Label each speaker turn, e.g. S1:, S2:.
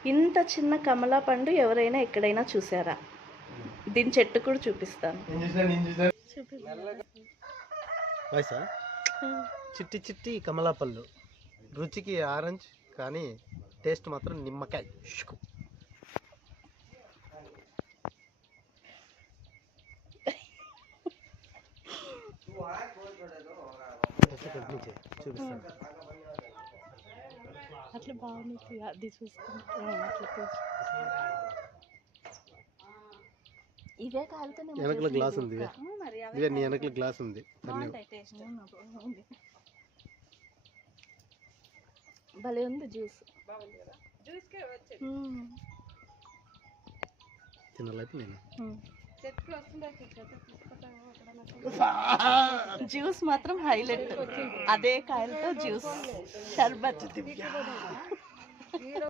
S1: ఇంత చిన్న కమలా పండు ఎవరైనా ఎక్కడైనా చూసారా? దీని చెట్టు కూడా చూపిస్తాను.
S2: వయసా చిట్టి చిట్టి కమలా పళ్ళు, రుచికి ఆరెంజ్ కానీ టేస్ట్ మాత్రం నిమ్మకాయ. చూపిస్తాను.
S1: అట్లా బాగుంది, అది చూసుకుంటా ఇవే కాలుతూనే
S2: వెనకల గ్లాస్ ఉంది, ఇవే నీ వెనకల గ్లాస్ ఉంది.
S1: భలే ఉంది జ్యూస్.
S2: తినాలైతే నేను
S1: జ్యూస్ మాత్రం హైలైట్. అదే కాయలతో జ్యూస్, షర్బత్.